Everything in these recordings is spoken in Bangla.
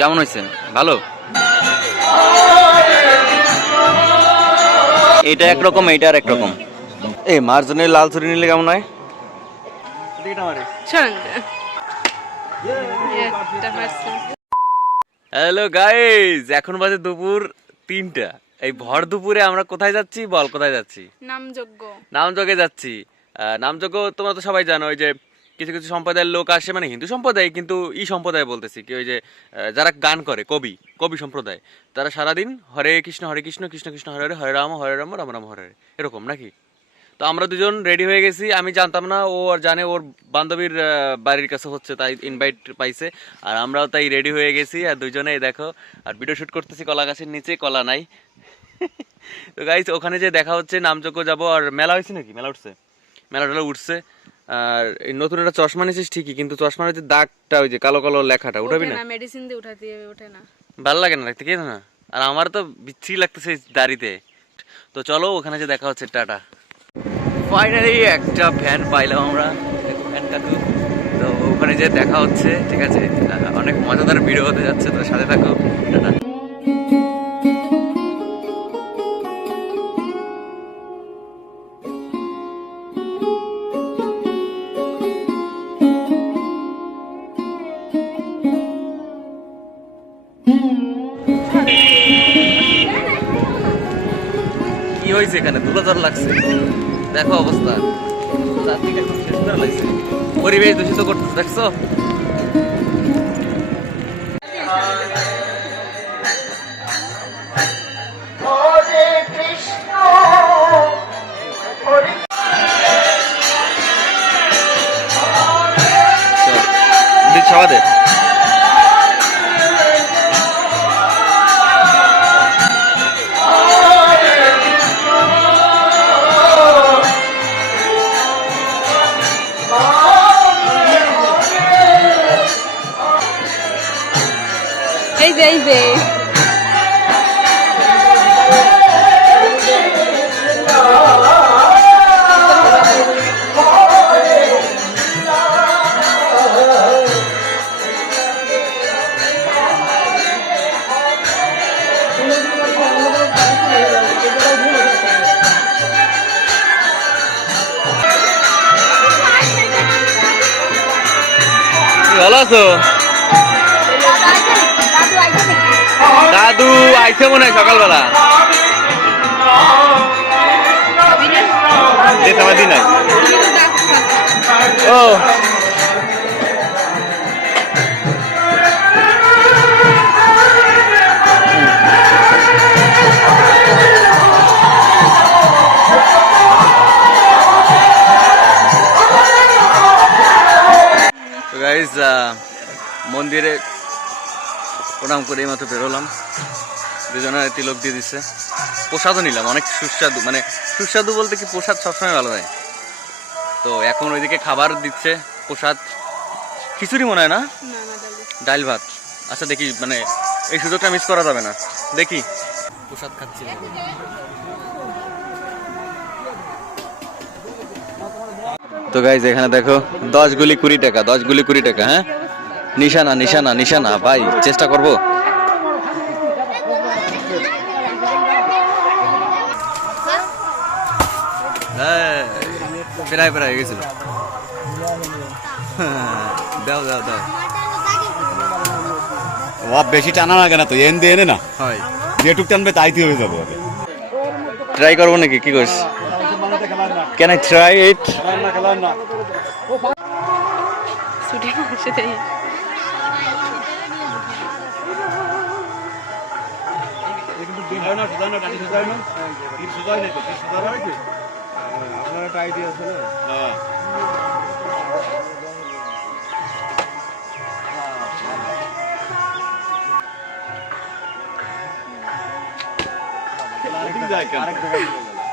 কেমন হয়েছে? ভালো। এটা একরকম, এইটা আর একরকম। এই মার্জনের লাল ছুরি নিলে কেমন হয়? হ্যালো গাইস, এখন বাজে দুপুর 3টা। এই ভর দুপুরে আমরা কোথায় যাচ্ছি বল? কোথায় যাচ্ছি? নামযজ্ঞে যাচ্ছি। নামযজ্ঞ তোমরা তো সবাই জানো, ওই যে কিছু কিছু সম্প্রদায়ের লোক আসে, মানে হিন্দু সম্প্রদায়, কিন্তু সম্প্রদায় বলতেছি কি, ওই যে যারা গান করে, কবি কবি সম্প্রদায়, তারা সারাদিন হরে কৃষ্ণ কৃষ্ণ কৃষ্ণ হরে হরে, হরে রাম রাম রাম হরে হরে, এরকম নাকি? তো আমরা দুজন রেডি হয়ে গেছি। আমি জানতাম না, ও আর জানে, ওর বান্ধবীর বাড়ির কাছে হচ্ছে, তাই ইনভাইট পাইছে। আর আমরাও তাই রেডি হয়ে গেছি, আর দুজনেই দেখো, আর ভিডিও শুট করতেছি কলা গাছের নিচে, কলা নাই। তো গাইস, ওখানে যে দেখা হচ্ছে, নামযজ্ঞ যাবো। আর মেলা হয়েছে নাকি? মেলা উঠছে, মেলা টেলা উঠছে। আর এই নতুন একটা চশমা নিয়েছিস ঠিকই, কিন্তু চশমার যে দাগটা, ওই যে কালো কালো লেখাটা, উঠাবি না? মেডিসিন দিয়ে উঠাতে হবে, ওঠে না। ভালো লাগে না দেখতে, কে না? আর আমার তো বিচ্ছিরি লাগতেছে দাড়িতে। তো চলো, ওখানে যে দেখা হচ্ছে, টাটা। ফাইনালি একটা ভ্যান পাইলাম আমরা, ভ্যান কাকু। তো ওখানে যে দেখা হচ্ছে, ঠিক আছে, অনেক মজাদার ভিডিও হতে যাচ্ছে, তো সাথে থাকো, টাটা। কি হয়েছে এখানে? ধুলোধর লাগছে, দেখো অবস্থা, চারদিকে একদম শেষ করে লাগছে। পরিবেশ দূষিত করতেছে, দেখছো? ছাওয়া দে। এই যে ভালো আছো? দাদু আইছে মনে হয় সকালবেলা, দিন নাই। ও গাইস, মন্দিরে প্রণাম করে এইমাত্র বেরোলাম। দুজনের তিলক দিয়ে দিচ্ছে, প্রসাদও নিলাম, অনেক সুস্বাদু। মানে সুস্বাদু বলতে কি, প্রসাদ সবসময় ভালো দেয়। তো এখন ওইদিকে খাবার দিচ্ছে, প্রসাদ, খিচুড়ি মনে হয় না, ডাল ভাত। আচ্ছা দেখি, মানে এই সুযোগটা মিস করা যাবে না, দেখি। প্রসাদ খাচ্ছি। তো গাইজ, এখানে দেখো 10 গুলি 20 টাকা, 10 গুলি 20 টাকা। হ্যাঁ, নিশানা নিশানা নিশানা ভাই, চেষ্টা করবো। হ্যাঁ, প্রায় প্রায় গেছিল। দাও দাও দাও। বেশি টানা লাগে না তো, এন দিয়ে এনে না হয়, যেটুক টানবে তাই হয়ে যাবে। ট্রাই করবো নাকি? কি করিস? Can I try it? আপনার একটা আইডিয়া আছে না?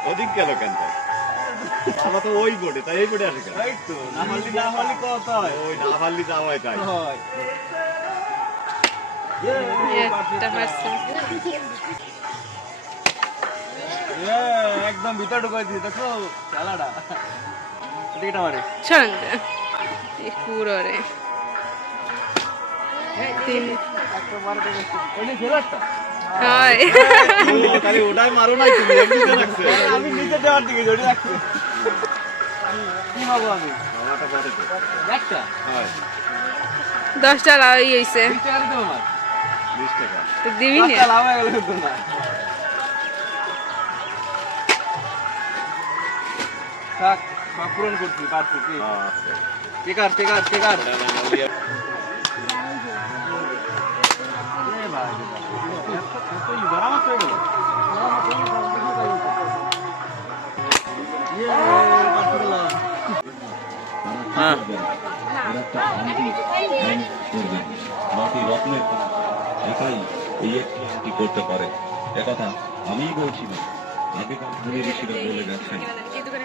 ওদিক গেল কেন? আমরা তো ওই বোর্ডে, তাই এই বোর্ডে আসে কেন? না মারলি কত হয়? ওই না মারলি যা হয় তাই। একদম ভিতর ঢুকাই দিয়েছে, দেখো খেলাটা। পুরো রে তিন হয় তাহলে ওটাই মারো নাই তুমি এমনিতে রাখছো আমি নিচে দেওয়ার দিকে জড়ি রাখছি কি হবে আমি আমারটা পরে তো একটা হয় 10টা লাভ হইছে 20 টাকা দিতে আমার 20 টাকা তো দিবি না লাভ হয়ে গেল তো না থাক সব পূরণ করছি পারছি কি আচ্ছা টিকার হ্যাঁ কি করতে পারে একথা আমিই বলছি না আগেকার ধনী ঋষিরা বলে গেছেন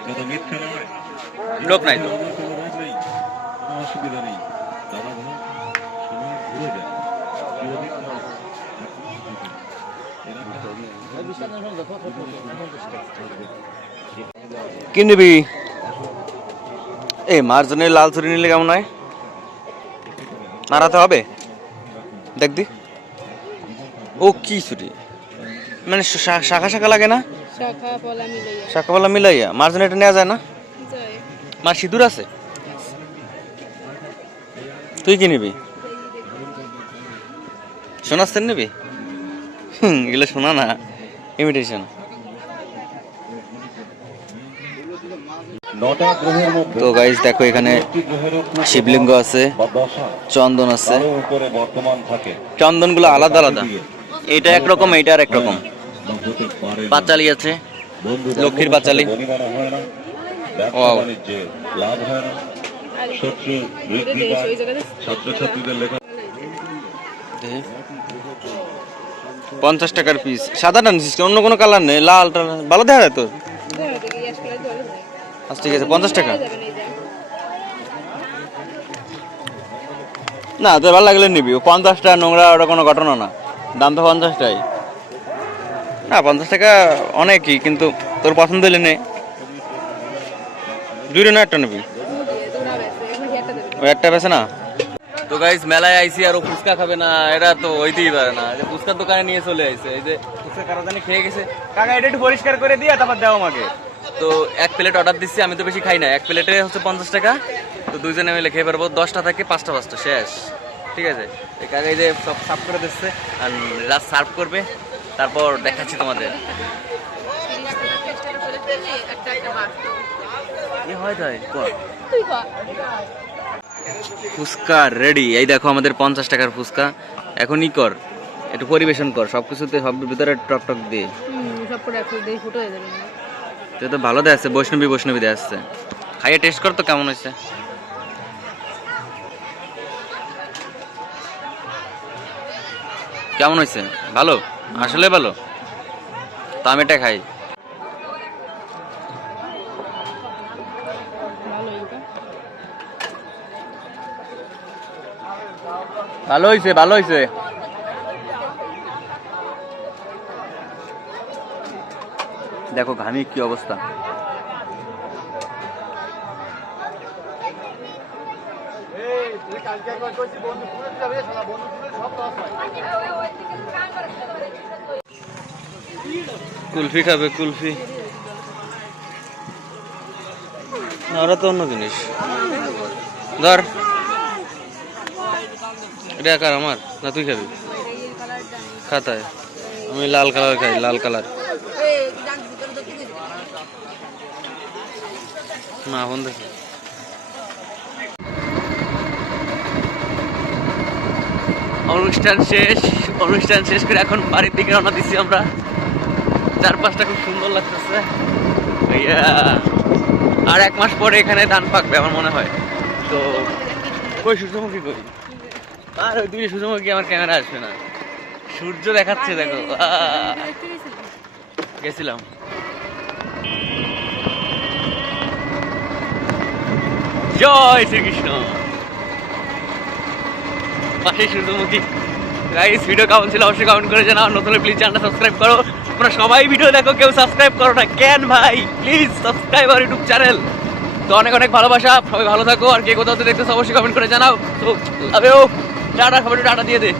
কথা মিথ্যা নয় লোক নাই তো আমার কোনো রোগ নেই কোনো অসুবিধা নেই দাদা ভাই সময় ঘুরে যায় চিরদিন নয়, কি নিবি এই মার্জনের লাল ছুরি নিলে কেমন হয় নাড়াতে হবে দেখ দি ও কি ছুরি মানে শাখা শাখা লাগে না শাখা পালা মিলাইয়া মার্জনে এটা নেওয়া যায় না মার সিঁদুর আছে তুই কি নিবি সোনাস্তের নিবি এগুলো শোনা না ইমিটেশন নটা গ্রহের মধ্যে তো গাইস দেখো এখানে একটি গ্রহের উপর শিবলিঙ্গ আছে বা দশা চন্দন আছে তারও উপরে বর্তমান থাকে চন্দনগুলো আলাদা আলাদা এটা একরকম এইটা আর একরকম বা হতে পারে না। পাঁচালি আছে বন্ধু লক্ষ্মীর পাঁচালী। বনিমানা হয় না ব্যবসা Wow. বাণিজ্যে লাভ হয় না শত্রু বৃদ্ধি পায় ছাত্রছাত্রীদের লেখা 50 টাকার পিস সাদাটা নিচ্ছিস অন্য কোনো কালার নেই লালটা ভালো দেখা যায় তোর আচ্ছা ঠিক আছে 50 টাকা না তোর ভালো লাগলে নিবি ও 50 টাকা নোংরা ওটা কোনো ঘটনা না দাম তো 50 টাকাই না 50 টাকা অনেকই কিন্তু তোর পছন্দ হলে নে দুইটা না একটা নিবি ওই একটা বেছে না তো গাইস মেলায় আইছি আর ও ফুচকা খাবে না এরা তো হইতেই পারে না যে ফুচকার দোকানে নিয়ে চলে আইছে এই যে ফুচকা কারা জানি খেয়ে গেছে কাকা এটা একটু পরিষ্কার করে দিয়ে তারপর দাও আমাকে তো এক প্লেট অর্ডার দিচ্ছি আমি তো বেশি খাই না এক প্লেটে হচ্ছে 50 টাকা তো দুইজনে মিলে খেয়ে পারবো 10টা থেকে 5টা শেষ ঠিক আছে এই কাকা এই যে সব সার্ভ করে দিচ্ছে আর রাত সার্ভ করবে তারপর দেখাচ্ছি তোমাদের কি হয় তাই ফুচকা রেডি এই দেখো আমাদের 50 টাকার ফুচকা এখনই কর একটু পরিবেশন কর সবকিছুতে সব ভিতরে টক টক দিয়ে সব করে একটু দেই ফুটো হয়ে যাবে তুই তো ভালো দেয় আসছে বৈষ্ণবী দেয় আসছে খাইয়ে টেস্ট কর তো কেমন হয়েছে কেমন হয়েছে ভালো আসলে ভালো তো আমি এটা খাই ভালো হয়েছে দেখো ঘামি কি অবস্থা কুলফি খাবে কুলফি ওরা তো অন্য জিনিস ধর এটা কার আমার না তুই খাবি খাতায় আমি লাল কালার খাই লাল কালার না ফোন দেখি অনুষ্ঠান শেষ করে এখন বাড়ির দিকে রওনা দিচ্ছি আমরা চারপাশটা খুব সুন্দর লাগতেছে আর 1 মাস পরে এখানে ধান পাকবে আমার মনে হয় তো কই সূর্যমুখী কই আর ওই দুই সূর্যমুখী আমার ক্যামেরা আসবে না সূর্য দেখাচ্ছে দেখো গেছিলাম জয় শ্রীকৃষ্ণ পাশে সূর্যমুখী গাইস ভিডিও কেমন ছিল অবশ্যই কমেন্ট করে জানাও নতুন প্লিজ চ্যানেলটা সাবস্ক্রাইব করো তোমরা সবাই ভিডিও দেখো কেউ সাবস্ক্রাইব করো না কেন ভাই প্লিজ সাবস্ক্রাইব আর ইউটিউব চ্যানেল তো অনেক ভালোবাসা সবাই ভালো থাকো আর কে কোথাও দেখতেছো অবশ্যই কমেন্ট করে জানাও তো লাভ ইউ টাটা, সবাই টাটা দিয়ে দে।